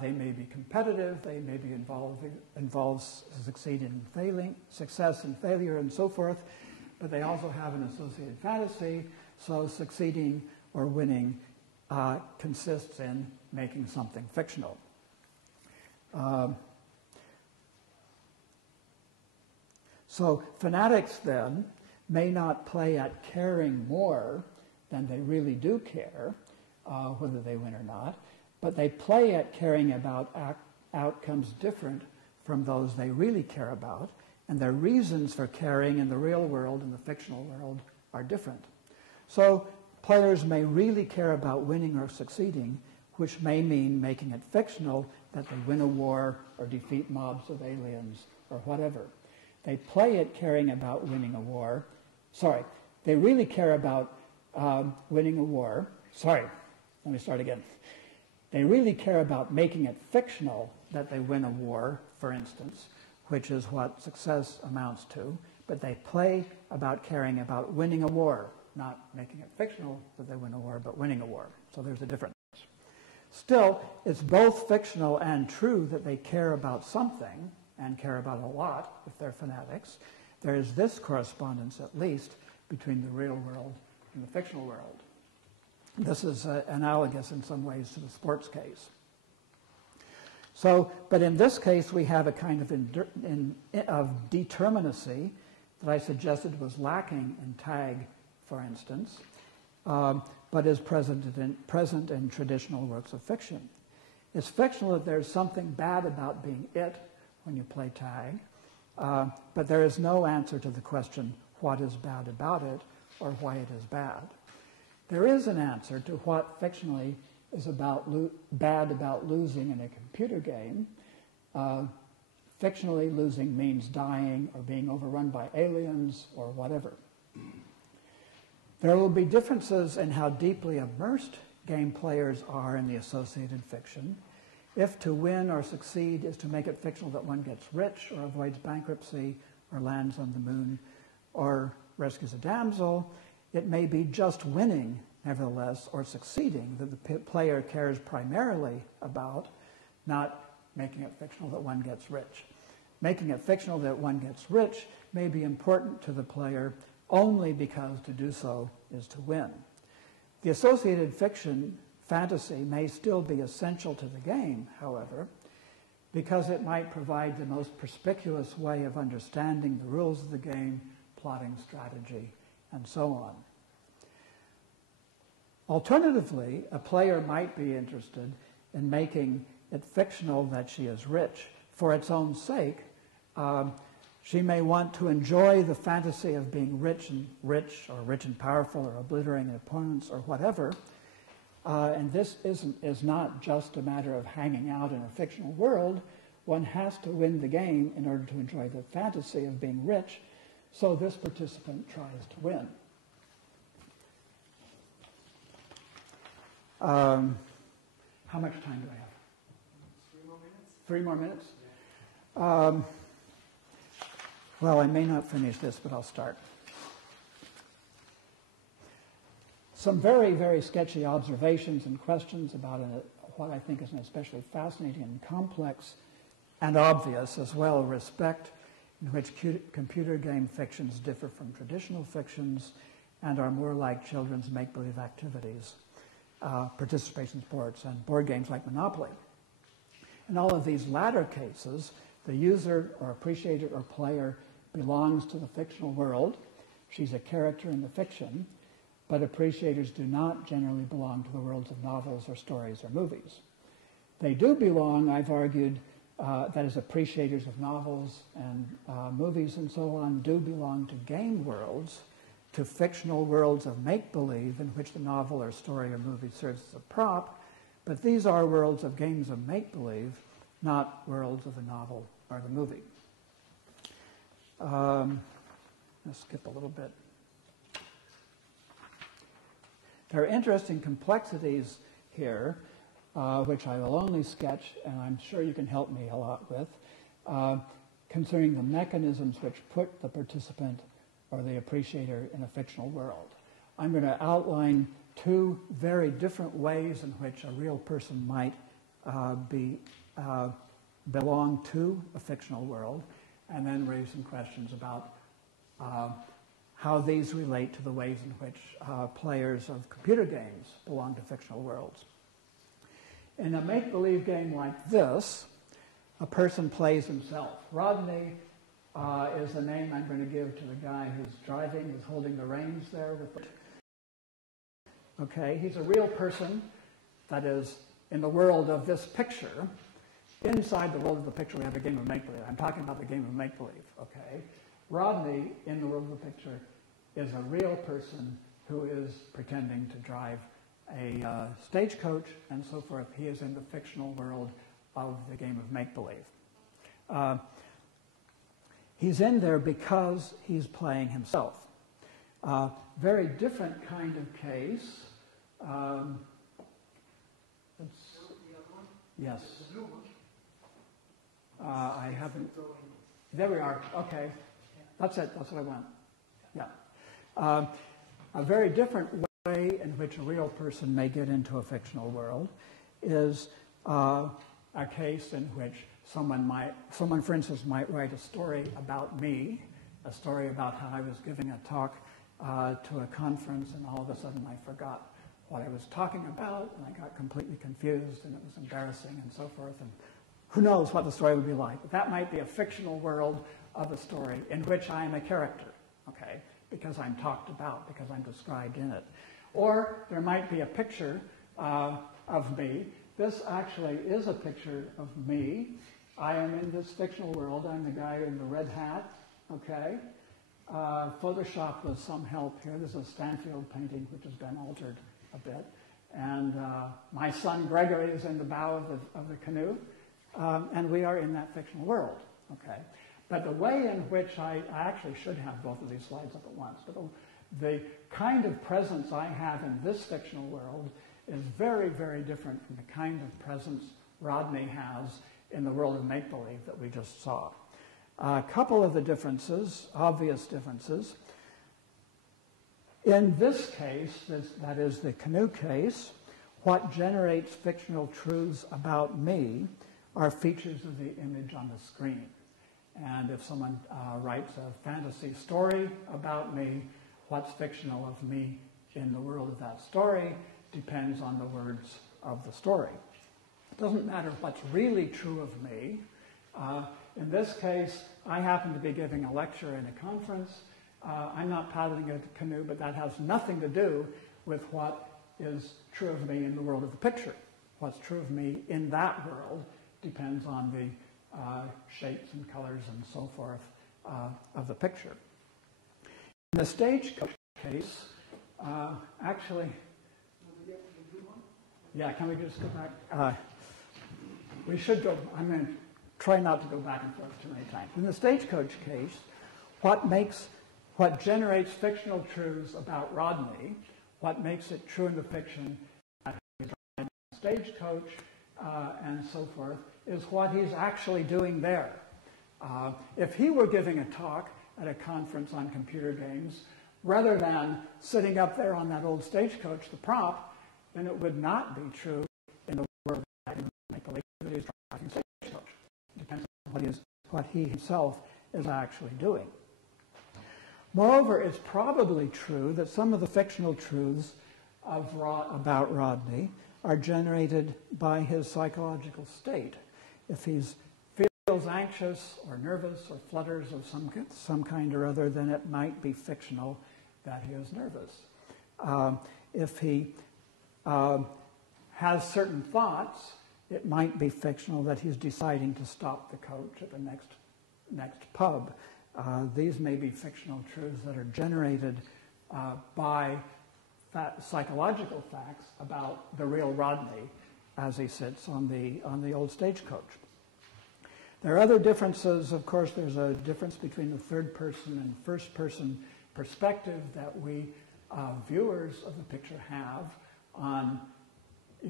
They may be competitive, they may be involve success and failure and so forth, but they also have an associated fantasy, so succeeding or winning consists in making something fictional. So fanatics then may not play at caring more than they really do care, whether they win or not, but they play at caring about outcomes different from those they really care about, and their reasons for caring in the real world and the fictional world are different. So players may really care about winning or succeeding, which may mean making it fictional that they win a war or defeat mobs of aliens or whatever. They play at caring about winning a war. Sorry, they really care about winning a war. Sorry, let me start again. They really care about making it fictional that they win a war, for instance, which is what success amounts to, but they play about caring about winning a war, not making it fictional that they win a war, but winning a war. So there's a difference. Still, it's both fictional and true that they care about something, and care about a lot if they're fanatics. There is this correspondence, at least, between the real world and the fictional world. This is analogous in some ways to the sports case. So, but in this case, we have a kind of determinacy that I suggested was lacking in tag, for instance, but is present in traditional works of fiction. It's fictional that there's something bad about being it when you play tag, but there is no answer to the question, what is bad about it, or why it is bad. There is an answer to what fictionally is bad about losing in a computer game. Fictionally, losing means dying or being overrun by aliens or whatever. There will be differences in how deeply immersed game players are in the associated fiction. If to win or succeed is to make it fictional that one gets rich or avoids bankruptcy or lands on the moon or rescues a damsel, it may be just winning, nevertheless, or succeeding that the player cares primarily about, not making it fictional that one gets rich. Making it fictional that one gets rich may be important to the player only because to do so is to win. The associated fiction fantasy may still be essential to the game, however, because it might provide the most perspicuous way of understanding the rules of the game, plotting strategy, and so on. Alternatively, a player might be interested in making it fictional that she is rich. For its own sake, she may want to enjoy the fantasy of being rich and powerful, or obliterating opponents, or whatever. And this is not just a matter of hanging out in a fictional world. One has to win the game in order to enjoy the fantasy of being rich, so this participant tries to win. How much time do I have? 3 more minutes. 3 more minutes? Well, I may not finish this, but I'll start. Some very, very sketchy observations and questions about what I think is an especially fascinating and complex and obvious as well respect in which computer game fictions differ from traditional fictions and are more like children's make-believe activities, participation sports, and board games like Monopoly. In all of these latter cases, the user or appreciator or player belongs to the fictional world. She's a character in the fiction, but appreciators do not generally belong to the worlds of novels or stories or movies. They do belong, I've argued, that is, appreciators of novels and movies and so on, do belong to game worlds, to fictional worlds of make-believe in which the novel or story or movie serves as a prop, but these are worlds of games of make-believe, not worlds of the novel or the movie. Let's skip a little bit. There are interesting complexities here, which I will only sketch, and I'm sure you can help me a lot with, concerning the mechanisms which put the participant or the appreciator in a fictional world. I'm going to outline 2 very different ways in which a real person might belong to a fictional world, and then raise some questions about how these relate to the ways in which players of computer games belong to fictional worlds. In a make-believe game like this, a person plays himself. Rodney is the name I'm going to give to the guy who's driving, who's holding the reins there. Okay, he's a real person that is in the world of this picture. Inside the world of the picture, we have a game of make-believe. I'm talking about the game of make-believe, okay? Rodney, in the world of the picture, is a real person who is pretending to drive a stagecoach and so forth. He is in the fictional world of the game of make-believe. He's in there because he's playing himself. Very different kind of case. Yes. I haven't. There we are. Okay. That's it. That's what I want. Yeah. A very different way in which a real person may get into a fictional world is a case in which someone, for instance, might write a story about me, a story about how I was giving a talk to a conference, and all of a sudden I forgot what I was talking about, and I got completely confused, and it was embarrassing, and so forth. And who knows what the story would be like. But that might be a fictional world of a story in which I am a character, okay, because I'm talked about, because I'm described in it. Or there might be a picture of me. This actually is a picture of me. I am in this fictional world. I'm the guy in the red hat, okay? Photoshop was some help here. This is a Stanfield painting, which has been altered a bit. And my son Gregory is in the bow of the canoe. And we are in that fictional world, okay? But the way in which I actually should have both of these slides up at once, but the kind of presence I have in this fictional world is very, very different from the kind of presence Rodney has in the world of make-believe that we just saw. A couple of the differences, obvious differences. In this case, that is the canoe case, what generates fictional truths about me are features of the image on the screen. And if someone writes a fantasy story about me, what's fictional of me in the world of that story depends on the words of the story. It doesn't matter what's really true of me. In this case, I happen to be giving a lecture in a conference. I'm not paddling a canoe, but that has nothing to do with what is true of me in the world of the picture. What's true of me in that world depends on the shapes and colors and so forth of the picture. In the stagecoach case, actually, yeah, can we just go back? We should go, I'm going to try not to go back and forth too many times. In the stagecoach case, what generates fictional truths about Rodney, what makes it true in the fiction that he's riding a stagecoach and so forth, is what he's actually doing there. If he were giving a talk at a conference on computer games, rather than sitting up there on that old stagecoach, the prop, then it would not be true in the world that he's driving a stagecoach. It depends on what he himself is actually doing. Moreover, it's probably true that some of the fictional truths about Rodney are generated by his psychological state. If he feels anxious or nervous or flutters of some kind or other, then it might be fictional that he is nervous. If he has certain thoughts, it might be fictional that he's deciding to stop the coach at the next pub. These may be fictional truths that are generated by psychological facts about the real Rodney as he sits on the old stagecoach. There are other differences. Of course, there's a difference between the third person and first person perspective that we viewers of the picture have on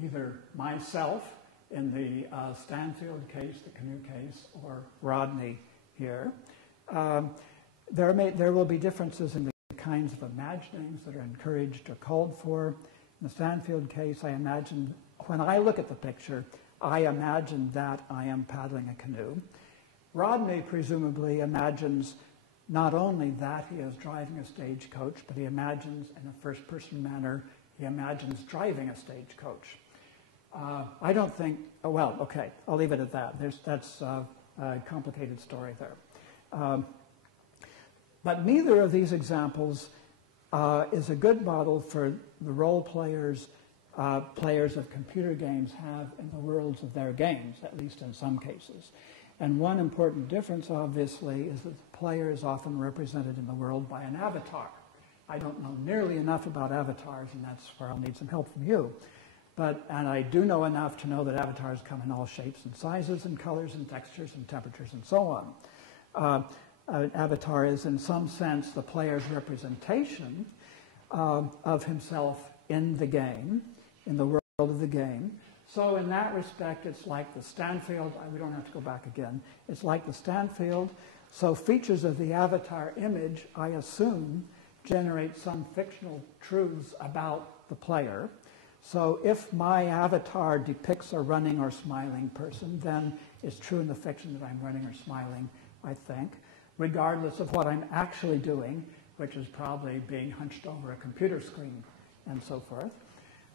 either myself in the Stanfield case, the canoe case, or Rodney here. There will be differences in the kinds of imaginings that are encouraged or called for. In the Stanfield case, I imagine, when I look at the picture, I imagine that I am paddling a canoe. Rodney presumably imagines not only that he is driving a stagecoach, but he imagines in a first-person manner, he imagines driving a stagecoach. I don't think, well, okay, I'll leave it at that. That's a complicated story there. But neither of these examples is a good model for the role players of computer games have in the worlds of their games, at least in some cases. And one important difference, obviously, is that the player is often represented in the world by an avatar. I don't know nearly enough about avatars, and that's where I'll need some help from you. And I do know enough to know that avatars come in all shapes and sizes and colors and textures and temperatures and so on. An avatar is, in some sense, the player's representation of himself in the game, in the world of the game. So in that respect, it's like the Stanfield. We don't have to go back again. It's like the Stanfield. So features of the avatar image, I assume, generate some fictional truths about the player. So if my avatar depicts a running or smiling person, then it's true in the fiction that I'm running or smiling, I think, regardless of what I'm actually doing, which is probably being hunched over a computer screen and so forth.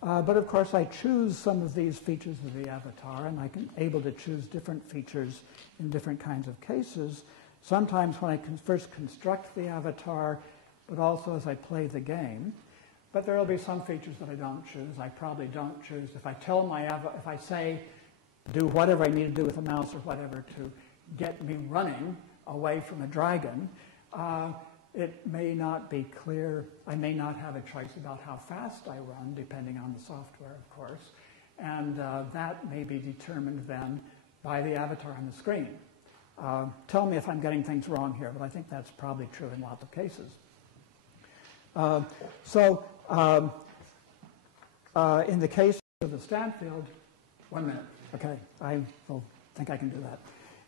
But of course, I choose some of these features of the avatar, and I can able to choose different features in different kinds of cases. Sometimes when I first construct the avatar, but also as I play the game. But there will be some features that I don't choose. I probably don't choose. If I tell if I say, do whatever I need to do with a mouse or whatever to get me running away from a dragon, it may not be clear. I may not have a choice about how fast I run, depending on the software, of course. And that may be determined then by the avatar on the screen. Tell me if I'm getting things wrong here, but I think that's probably true in lots of cases. In the case of the Stanfield, 1 minute, okay, I think I can do that.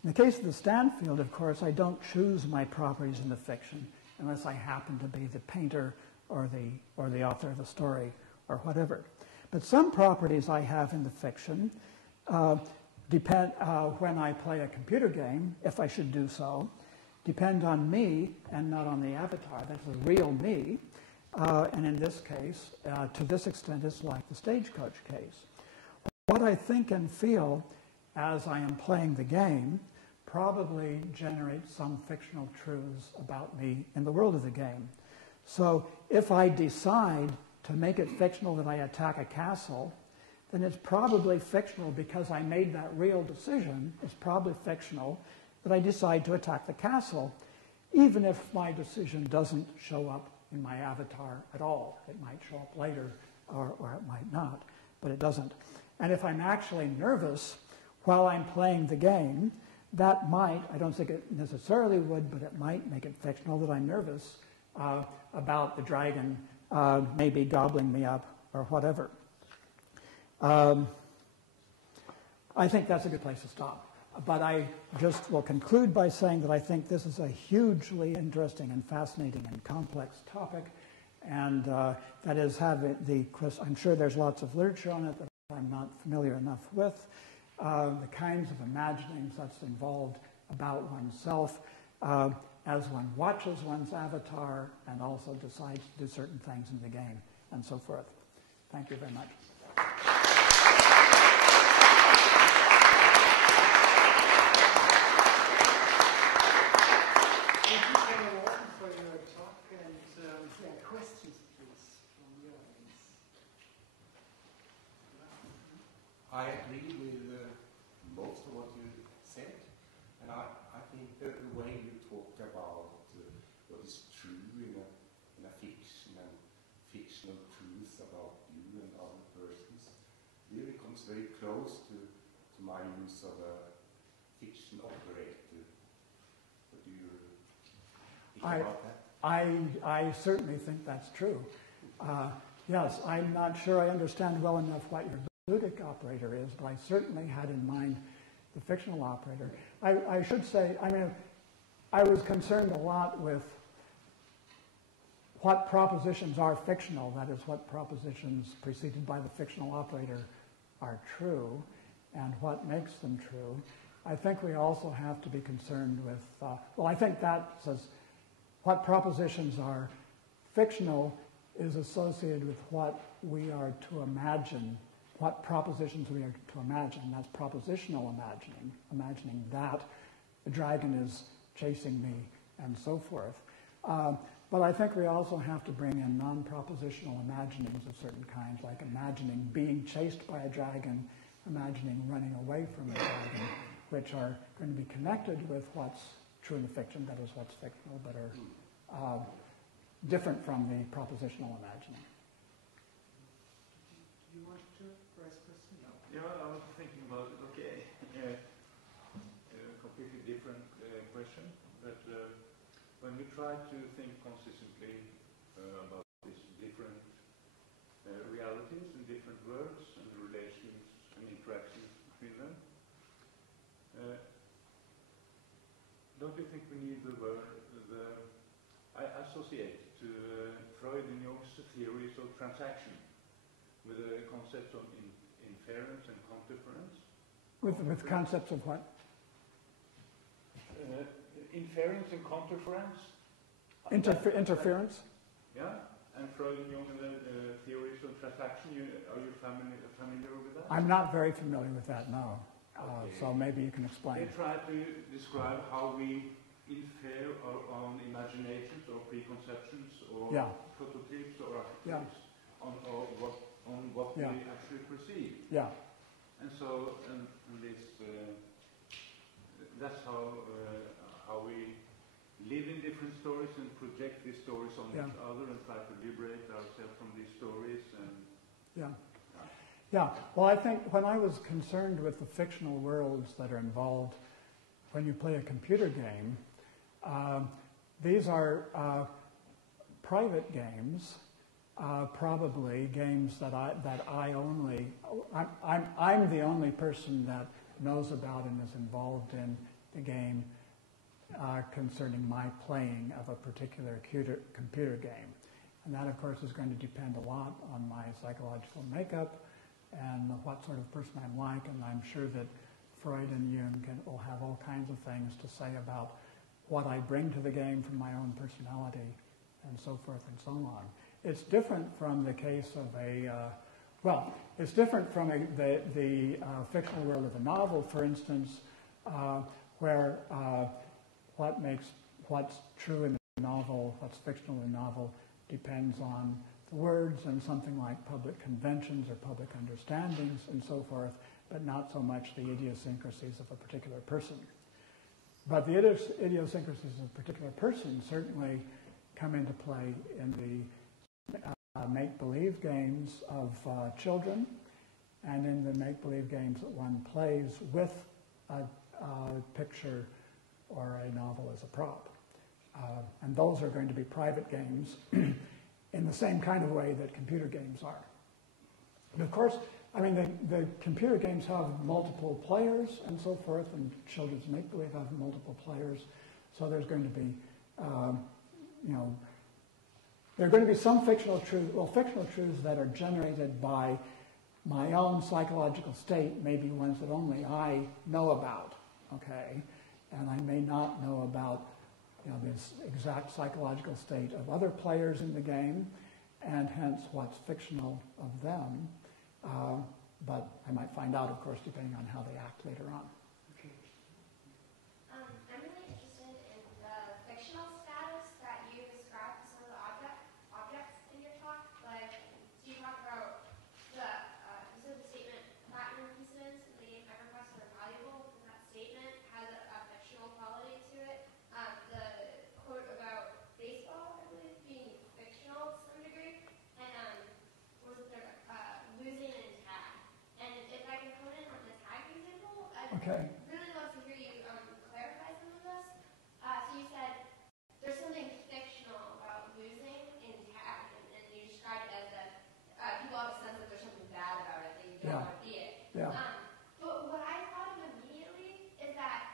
In the case of the Stanfield, of course, I don't choose my properties in the fiction unless I happen to be the painter or the author of the story or whatever. But some properties I have in the fiction depend, when I play a computer game, if I should do so, depend on me and not on the avatar. That's the real me. And in this case, to this extent, it's like the Stagecoach case. What I think and feel as I am playing the game probably generates some fictional truths about me in the world of the game. So if I decide to make it fictional that I attack a castle, then it's probably fictional because I made that real decision. It's probably fictional that I decide to attack the castle, even if my decision doesn't show up in my avatar at all. It might show up later, or it might not, but it doesn't. And if I'm actually nervous while I'm playing the game, that might, I don't think it necessarily would, but it might make it fictional that I'm nervous about the dragon maybe gobbling me up or whatever. I think that's a good place to stop. But I just will conclude by saying that I think this is a hugely interesting and fascinating and complex topic, and that is I'm sure there's lots of literature on it that I'm not familiar enough with, the kinds of imaginings that's involved about oneself as one watches one's avatar and also decides to do certain things in the game, and so forth. Thank you very much. Thank you, Kendall, Walton, for your talk, and questions, please, from the audience. I agree with most of what you said, and I think that the way you talk about what is true in a fiction and fictional truths about you and other persons really comes very close to my use of a fiction operator. What do you think about that? I certainly think that's true. Yes, I'm not sure I understand well enough what your ludic operator is, but I certainly had in mind the fictional operator. I should say, I was concerned a lot with what propositions are fictional, that is, what propositions preceded by the fictional operator are true, and what makes them true. I think we also have to be concerned with, I think that says what propositions are fictional is associated with what we are to imagine, what propositions we are to imagine. That's propositional imagining, imagining that the dragon is chasing me and so forth. But I think we also have to bring in non-propositional imaginings of certain kinds, like imagining being chased by a dragon, imagining running away from a dragon, which are going to be connected with what's true in the fiction, that is what's fictional, but are different from the propositional imagining. Do you want to raise a question? No. Yeah, I was thinking about it. Okay, completely different question, but when we try to think consistently about these different realities and different worlds and the relations and interactions between them, don't you think we need I associate to Freud and Jung's theories of transaction with the concepts of inference and counterference? With concepts of what? Inference and counterference. Interference? Yeah, And Freud and Jung and the theories of transaction, are you familiar with that? I'm not very familiar with that, no. Okay. So maybe you can explain. They try to describe how we infer our own imaginations or preconceptions or prototypes or archetypes on what we actually perceive. Yeah. And so, and this, that's how we live in different stories and project these stories on each other and try to liberate ourselves from these stories. And yeah. Well, I think when I was concerned with the fictional worlds that are involved when you play a computer game, these are private games, probably games that I only, I'm the only person that knows about and is involved in the game concerning my playing of a particular computer game. And that, of course, is going to depend a lot on my psychological makeup and what sort of person I'm like. And I'm sure that Freud and Jung will have all kinds of things to say about what I bring to the game from my own personality and so forth and so on. It's different from the case of it's different from the fictional world of a novel, for instance, where what's true in the novel, what's fictional in the novel, depends on the words and something like public conventions or public understandings and so forth, but not so much the idiosyncrasies of a particular person. But the idiosyncrasies of a particular person certainly come into play in the make-believe games of children and in the make-believe games that one plays with a picture or a novel as a prop. And those are going to be private games in the same kind of way that computer games are. And of course, I mean, the computer games have multiple players and so forth, and children's make-believe have multiple players. So there's going to be, there are going to be some fictional truths that are generated by my own psychological state, maybe ones that only I know about, okay? And I may not know about, this exact psychological state of other players in the game, and hence what's fictional of them. But I might find out, of course, depending on how they act later on. Okay. I'm really interested in the fictional status that you described for some of the objects in your talk. Like, so you talk about you said the statement, platinum precedents in the game EverQuest are valuable, because that statement has a fictional quality to it. The quote about baseball, I believe, being fictional to some degree, and was there losing in tag. And if I can hone in on the tag example, I'd really love to hear you clarify some of this. So you said there's something fictional about losing in tag, and you described it as that people have a sense that there's something bad about it, that you don't want to be it. Yeah. But what I thought of immediately is that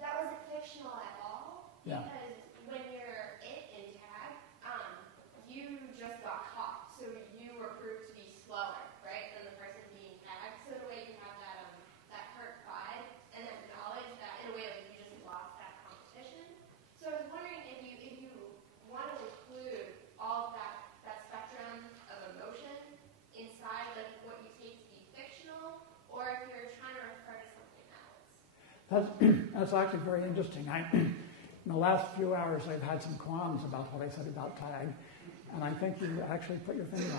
wasn't fictional at all, because when you're in tag, you just got caught, so you were proved to be slower, right, than the person being tagged. So in a way you have that hurt pride and that knowledge that in a way like you just lost that competition. So I was wondering if you want to include all of that spectrum of emotion inside of what you take to be fictional, or if you're trying to refer to something else. That's actually very interesting. In the last few hours, I've had some qualms about what I said about tag, and I think you actually put your finger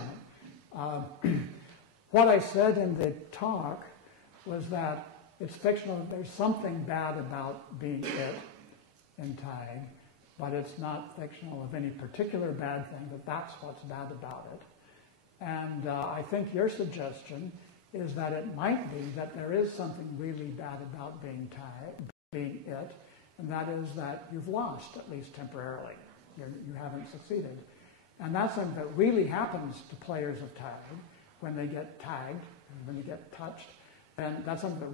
on it. What I said in the talk was that it's fictional. There's something bad about being it in tag, but it's not fictional of any particular bad thing, but that's what's bad about it. And I think your suggestion is that it might be that there is something really bad about being it, and that is that you've lost, at least temporarily. You haven't succeeded. And that's something that really happens to players of tag when they get tagged, when they get touched. And that's something that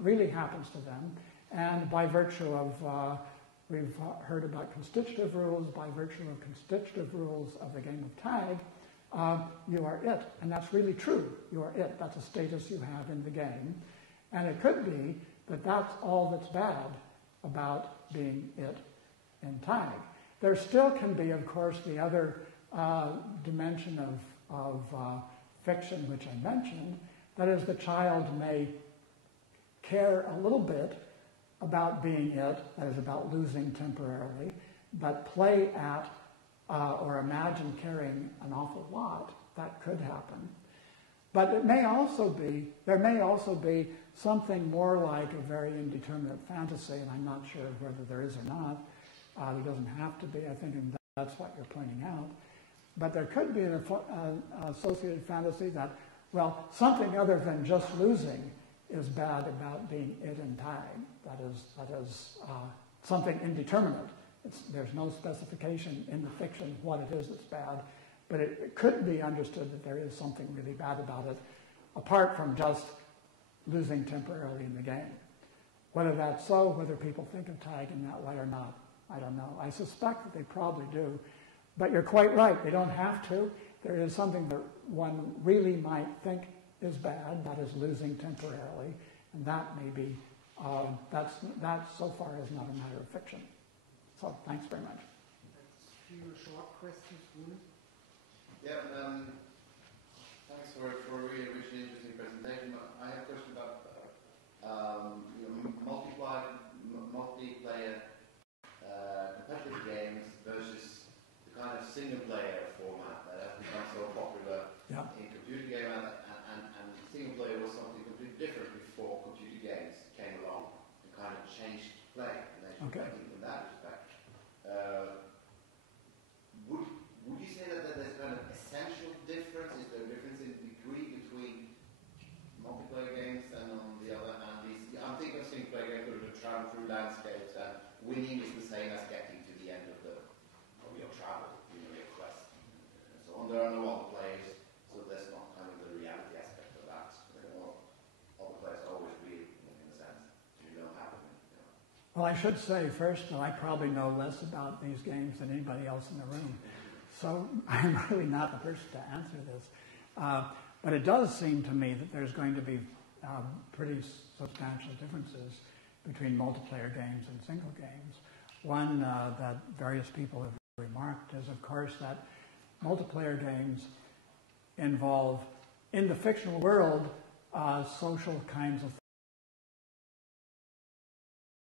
really happens to them. And by virtue of, we've heard about constitutive rules, by virtue of constitutive rules of the game of tag, you are it. And that's really true. You are it. That's a status you have in the game. And it could be that that's all that's bad about being it in tag. There still can be, of course, the other dimension of fiction which I mentioned. That is, the child may care a little bit about being it, that is, about losing temporarily, but play at or imagine caring an awful lot. That could happen. But it may also be, there may also be something more like a very indeterminate fantasy, and I'm not sure whether there is or not. There doesn't have to be, I think that's what you're pointing out. But there could be an associated fantasy that, well, something other than just losing is bad about being it and tag. That is something indeterminate. There's no specification in the fiction what it is that's bad, but it could be understood that there is something really bad about it, apart from just losing temporarily in the game. Whether that's so, whether people think of tag in that way or not, I don't know. I suspect that they probably do. But you're quite right, they don't have to. There is something that one really might think is bad, that is losing temporarily, and that may be, that so far is not a matter of fiction. So, thanks very much. A few short questions, Rune. Yeah, thanks for a really rich and interesting presentation. I have a question about multiplayer competitive games versus the kind of single-player format that has become so popular in computer games, and single-player was something completely different before computer games came along and kind of changed play. And in that respect, would you say that there's kind of essential difference? Is there a difference in degree between multiplayer games and on the other hand, I'm thinking of single-player games where you travel through landscapes and winning is the same as getting to the end of your travel, your quest. So on there are no other players, so there's not kind of the reality aspect of that. Other players are always real in a sense. You don't have them. Well, I should say first that I probably know less about these games than anybody else in the room. So I'm really not the person to answer this. But it does seem to me that there's going to be pretty substantial differences between multiplayer games and single games. One that various people have remarked is, of course, that multiplayer games involve, in the fictional world, social kinds of